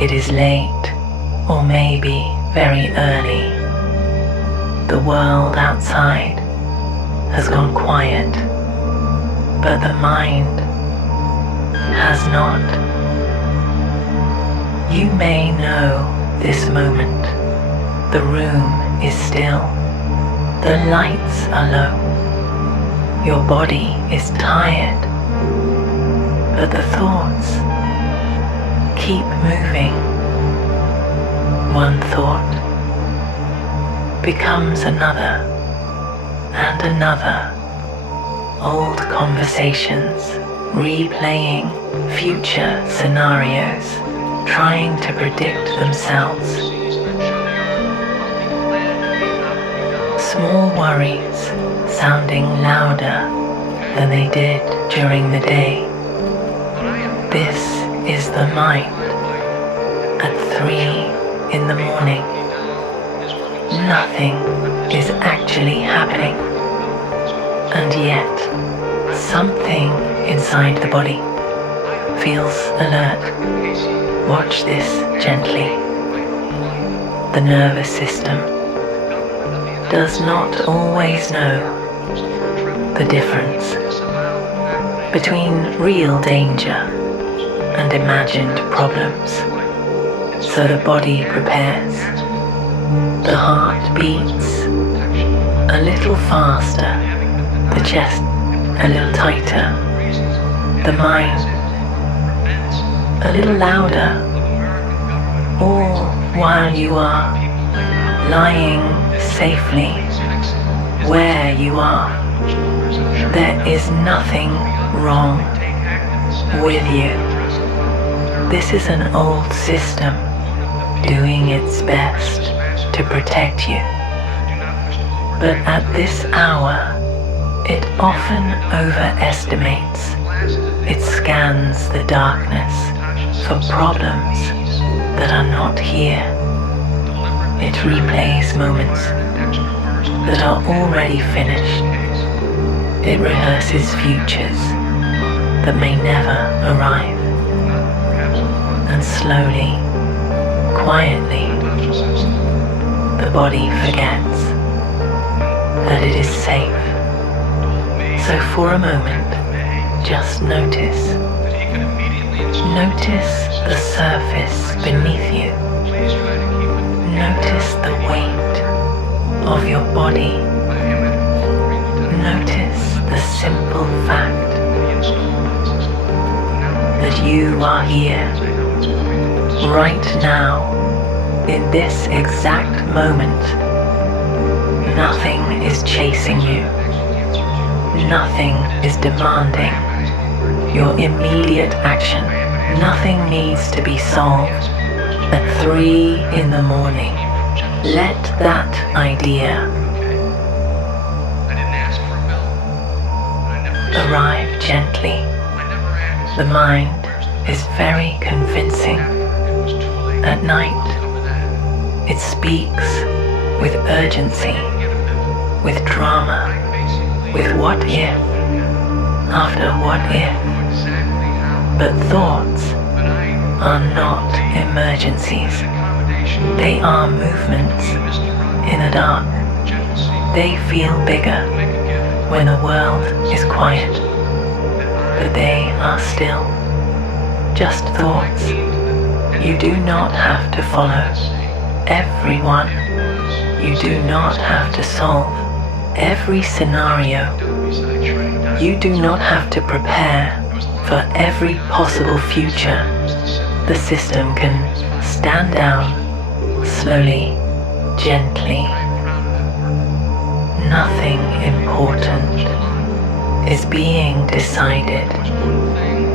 It is late, or maybe very early. The world outside has gone quiet, but the mind has not. You may know this moment. The room is still. The lights are low. Your body is tired, but the thoughts keep moving. One thought becomes another and another. Old conversations, replaying future scenarios, trying to predict themselves. Small worries sounding louder than they did during the day. This is the mind at 3 in the morning. Nothing is actually happening, and yet something inside the body feels alert. Watch this gently. The nervous system does not always know the difference between real danger and imagined problems. So the body prepares. The heart beats a little faster, the chest a little tighter, the mind a little louder, all while you are lying safely where you are. There is nothing wrong with you. This is an old system doing its best to protect you. But at this hour, it often overestimates. It scans the darkness for problems that are not here. It replays moments that are already finished. It rehearses futures that may never arrive. And slowly, quietly, the body forgets that it is safe. So for a moment, just notice. Notice the surface beneath you. Notice the weight of your body. Notice the simple fact that you are here, right now, in this exact moment. Nothing is chasing you. Nothing is demanding your immediate action. Nothing needs to be solved at 3 in the morning. Let that idea arrive gently. The mind is very convincing. At night, it speaks with urgency, with drama, with what if, after what if. But thoughts are not emergencies. They are movements in the dark. They feel bigger when the world is quiet, but they are still just thoughts. You do not have to follow everyone. You do not have to solve every scenario. You do not have to prepare for every possible future. The system can stand down slowly, gently. Nothing important is being decided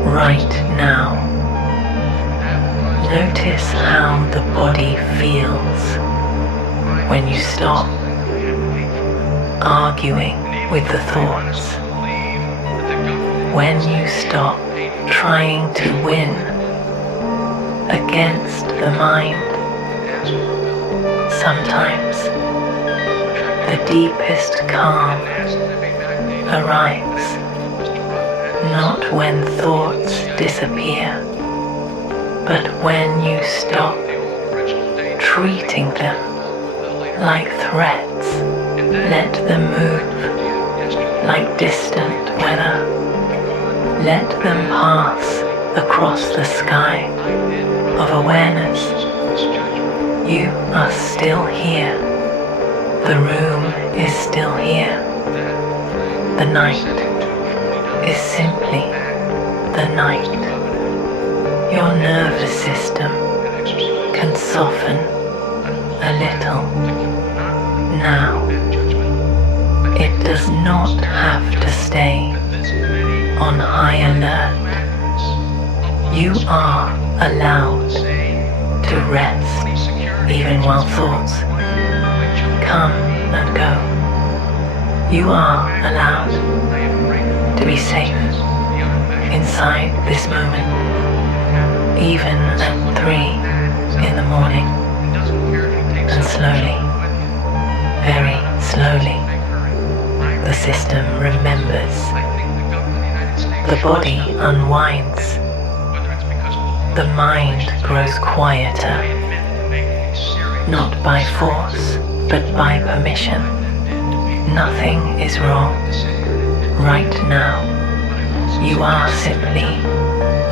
right now. Notice how the body feels when you stop arguing with the thoughts. When you stop trying to win against the mind. Sometimes the deepest calm arrives not when thoughts disappear, But when you stop treating them like threats, let them move like distant weather. Let them pass across the sky of awareness. You are still here. The room is still here. The night is simply the night. Your nervous system can soften a little now. It does not have to stay on high alert. You are allowed to rest even while thoughts come and go. You are allowed to be safe inside this moment, even at 3 in the morning. And slowly, very slowly, the system remembers. The body unwinds. The mind grows quieter, not by force, but by permission. Nothing is wrong. Right now, you are simply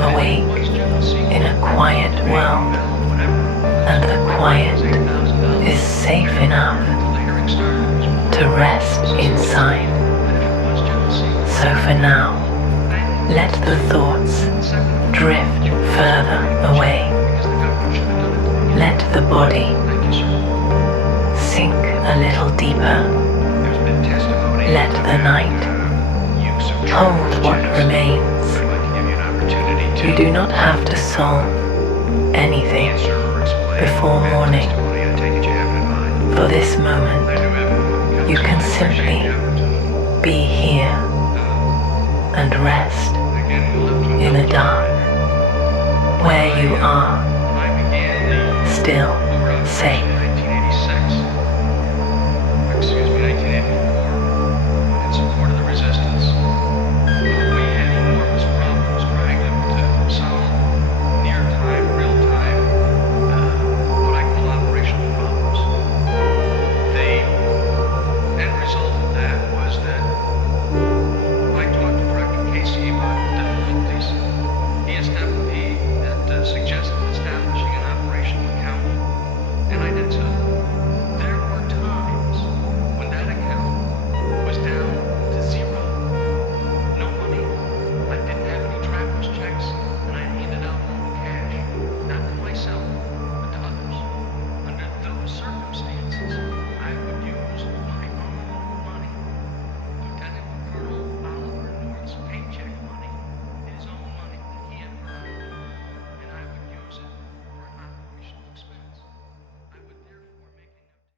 awake in a quiet world, and the quiet is safe enough to rest inside. So for now, let the thoughts drift further away. Let the body sink a little deeper. Let the night hold what remains. You do not have to solve anything before morning. For this moment, you can simply be here and rest in the dark where you are still safe.